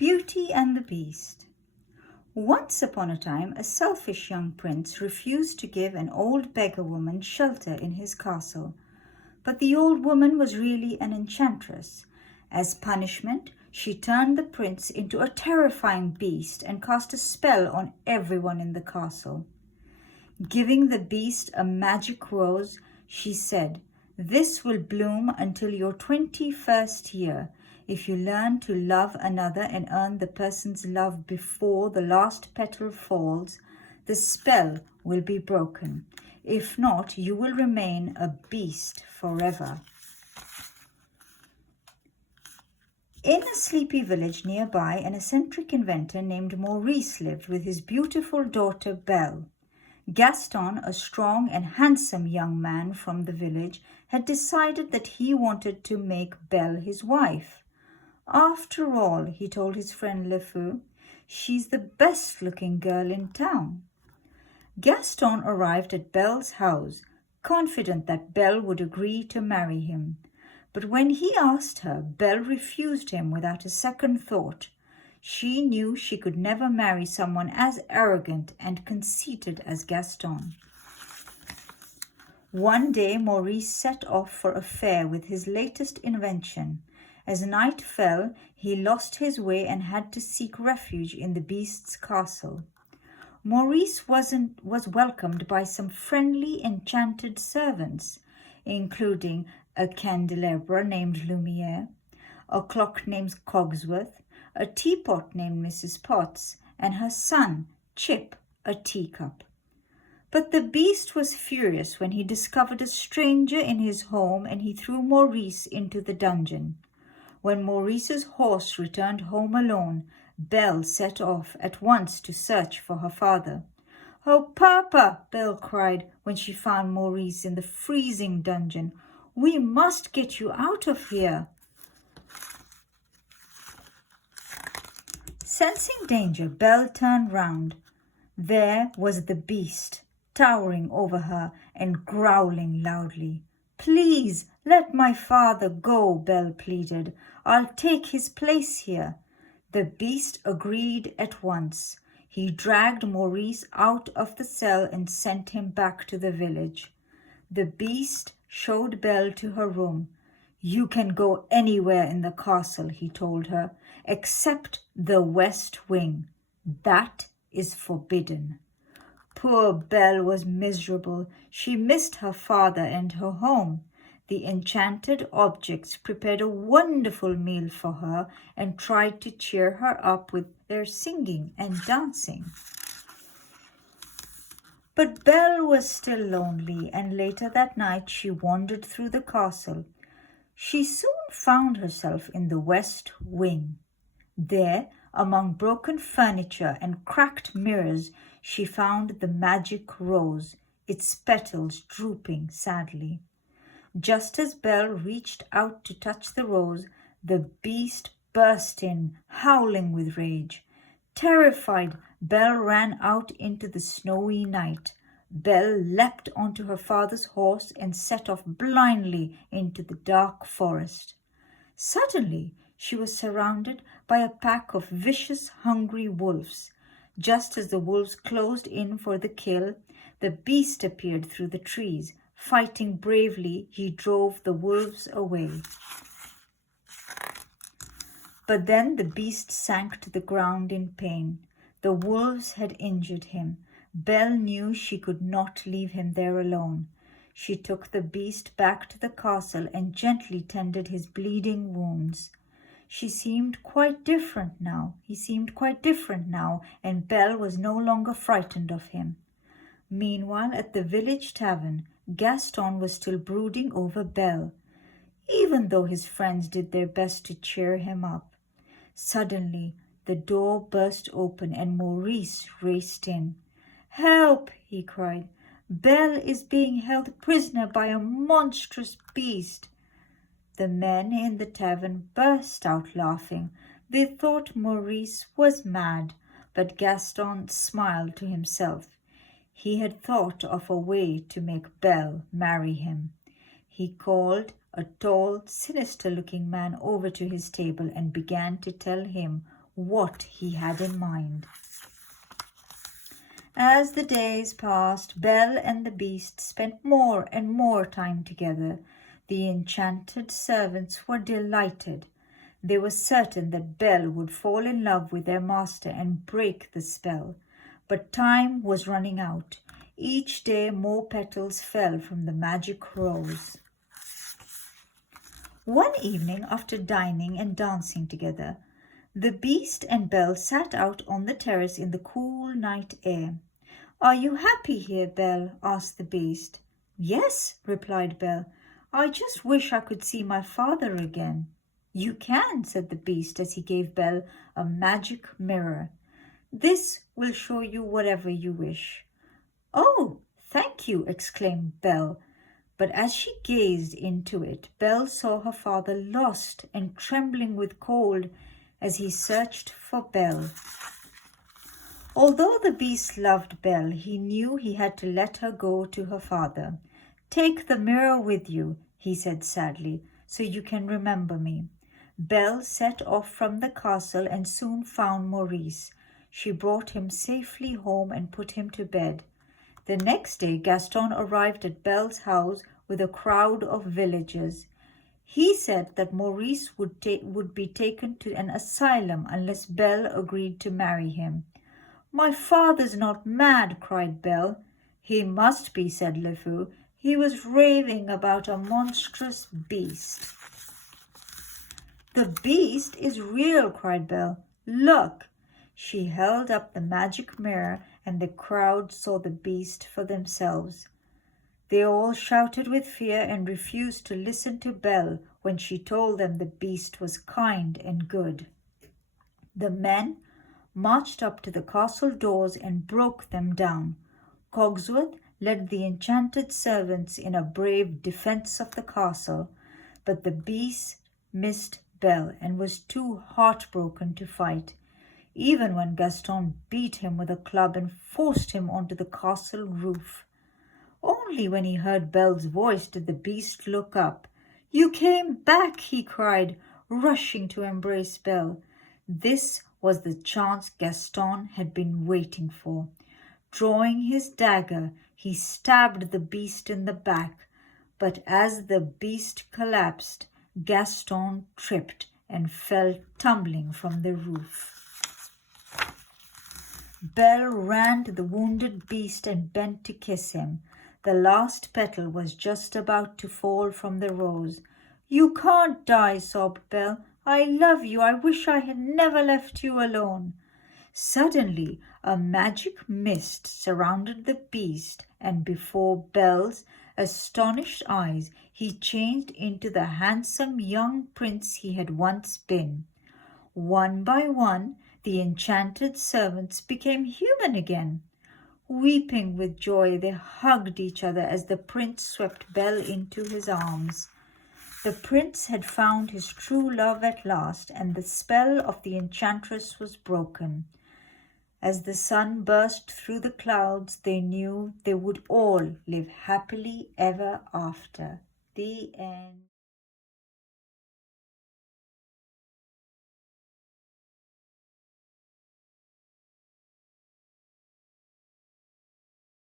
Beauty and the Beast. Once upon a time, a selfish young prince refused to give an old beggar woman shelter in his castle. But the old woman was really an enchantress. As punishment, she turned the prince into a terrifying beast and cast a spell on everyone in the castle. Giving the beast a magic rose, she said, "This will bloom until your 21st year. If you learn to love another and earn the person's love before the last petal falls, the spell will be broken. If not, you will remain a beast forever." In a sleepy village nearby, an eccentric inventor named Maurice lived with his beautiful daughter Belle. Gaston, a strong and handsome young man from the village, had decided that he wanted to make Belle his wife. "After all," he told his friend Le Fou, "she's the best-looking girl in town." Gaston arrived at Belle's house, confident that Belle would agree to marry him. But when he asked her, Belle refused him without a second thought. She knew she could never marry someone as arrogant and conceited as Gaston. One day Maurice set off for a fair with his latest invention. As night fell, he lost his way and had to seek refuge in the beast's castle. Maurice was welcomed by some friendly, enchanted servants, including a candelabra named Lumiere, a clock named Cogsworth, a teapot named Mrs. Potts, and her son, Chip, a teacup. But the beast was furious when he discovered a stranger in his home, and he threw Maurice into the dungeon. When Maurice's horse returned home alone, Belle set off at once to search for her father. "Oh, Papa!" Belle cried when she found Maurice in the freezing dungeon. "We must get you out of here." Sensing danger, Belle turned round. There was the beast, towering over her and growling loudly. "Please, let my father go," Belle pleaded. "I'll take his place here." The beast agreed at once. He dragged Maurice out of the cell and sent him back to the village. The beast showed Belle to her room. "You can go anywhere in the castle," he told her, "except the west wing. That is forbidden." Poor Belle was miserable. She missed her father and her home. The enchanted objects prepared a wonderful meal for her and tried to cheer her up with their singing and dancing. But Belle was still lonely, and later that night she wandered through the castle. She soon found herself in the west wing. There, among broken furniture and cracked mirrors, she found the magic rose, its petals drooping sadly. Just as Belle reached out to touch the rose, the beast burst in, howling with rage. Terrified, Belle ran out into the snowy night. Belle leapt onto her father's horse and set off blindly into the dark forest. Suddenly, she was surrounded by a pack of vicious, hungry wolves. Just as the wolves closed in for the kill, the beast appeared through the trees. Fighting bravely, he drove the wolves away. But then the beast sank to the ground in pain. The wolves had injured him. Belle knew she could not leave him there alone. She took the beast back to the castle and gently tended his bleeding wounds. He seemed quite different now, and Belle was no longer frightened of him. Meanwhile, at the village tavern, Gaston was still brooding over Belle, even though his friends did their best to cheer him up. Suddenly, the door burst open and Maurice raced in. "Help!" he cried. "Belle is being held prisoner by a monstrous beast." The men in the tavern burst out laughing. They thought Maurice was mad, but Gaston smiled to himself. He had thought of a way to make Belle marry him. He called a tall, sinister-looking man over to his table and began to tell him what he had in mind. As the days passed, Belle and the Beast spent more and more time together. The enchanted servants were delighted. They were certain that Belle would fall in love with their master and break the spell. But time was running out. Each day more petals fell from the magic rose. One evening, after dining and dancing together, the Beast and Belle sat out on the terrace in the cool night air. "Are you happy here, Belle?" asked the Beast. "Yes," replied Belle. "I just wish I could see my father again." "You can," said the Beast as he gave Belle a magic mirror. "This will show you whatever you wish." "Oh, thank you!" exclaimed Belle. But as she gazed into it, Belle saw her father lost and trembling with cold as he searched for Belle. Although the Beast loved Belle, he knew he had to let her go to her father. "Take the mirror with you," he said sadly, "so you can remember me." Belle set off from the castle and soon found Maurice. She brought him safely home and put him to bed. The next day Gaston arrived at Belle's house with a crowd of villagers. He said that Maurice would be taken to an asylum unless Belle agreed to marry him. "My father's not mad," cried Belle. "He must be," said Le Fou. "He was raving about a monstrous beast." "The beast is real," cried Belle. "Look!" She held up the magic mirror, and the crowd saw the beast for themselves. They all shouted with fear and refused to listen to Belle when she told them the beast was kind and good. The men marched up to the castle doors and broke them down. Cogsworth led the enchanted servants in a brave defense of the castle, but the beast missed Belle and was too heartbroken to fight. Even when Gaston beat him with a club and forced him onto the castle roof. Only when he heard Belle's voice did the beast look up. "You came back!" he cried, rushing to embrace Belle. This was the chance Gaston had been waiting for. Drawing his dagger, he stabbed the beast in the back, but as the beast collapsed, Gaston tripped and fell tumbling from the roof. Belle ran to the wounded beast and bent to kiss him. The last petal was just about to fall from the rose. "You can't die," sobbed Belle. "I love you. I wish I had never left you alone." Suddenly, a magic mist surrounded the beast, and before Belle's astonished eyes, he changed into the handsome young prince he had once been. One by one, the enchanted servants became human again. Weeping with joy, they hugged each other as the prince swept Belle into his arms. The prince had found his true love at last, and the spell of the enchantress was broken. As the sun burst through the clouds, they knew they would all live happily ever after. The end.